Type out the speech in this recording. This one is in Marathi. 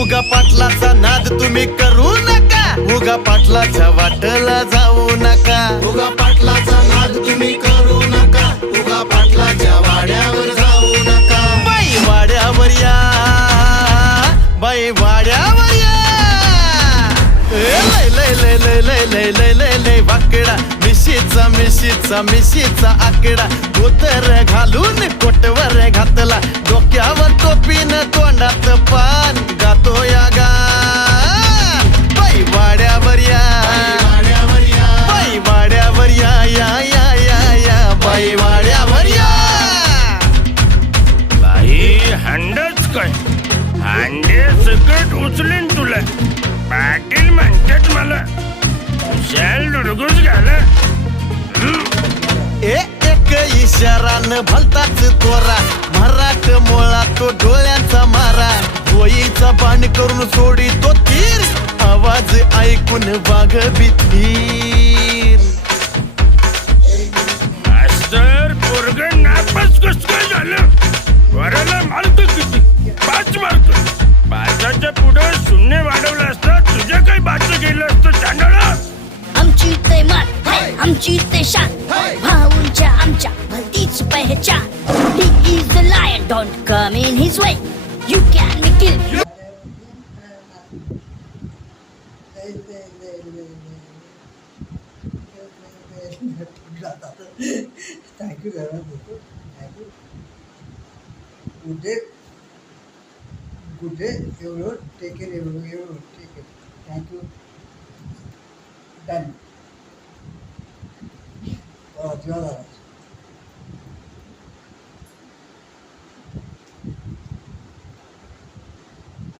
उगा पाटलाचा नाद तुम्ही करू नका, उगा पाटलाच्या वाटला जाऊ नका, उगा पाटलाचा नाद तुम्ही करू नका, उगा पाटलाच्या वाड्यावर जाऊ नका. बाई वाड्यावर या, बाई वाड्यावर या. लय लय लय लय लय लय लय लय लय वाकडा मिशीचा मिशीचा मिशीचा आकडा, धोतर घालून कोटवर घातला, डोक्यावर टोपीन तोंडात पान, गातो या गान. बाई वाड्यावर या, वाड्यावर या, बाई वाड्यावर या या या या या, बाई वाड्यावर या. बाई हंडच काय हांडे सकट उचलेन तुला. पाटील म्हणतात मला शाल डुडगुस घाला. एक इशारानं भलताच तोरा, मराठ मोळा तो डोळ्याचा मारा, गोईचा बाण करून सोडी तो तीर, आवाज ऐकून वाघ भीतीर. मास्तर पोरग नापास कस काय झालं. वराला मार्क किती 5 मार्क. 5च्या पुढे शून्य वाढवलं असतं तुझं काही बाचं गेलं असतं चांडळा. आमची ते मान आमची ते शान, भाऊंच्या आमच्या भलतीच पहचान. He is the lion, don't come in his way. You can be killed. Thank you thank you. Good day एवढं टेक केअर, एवढं टेक केअर. थँक्यू. डन. जेव्हा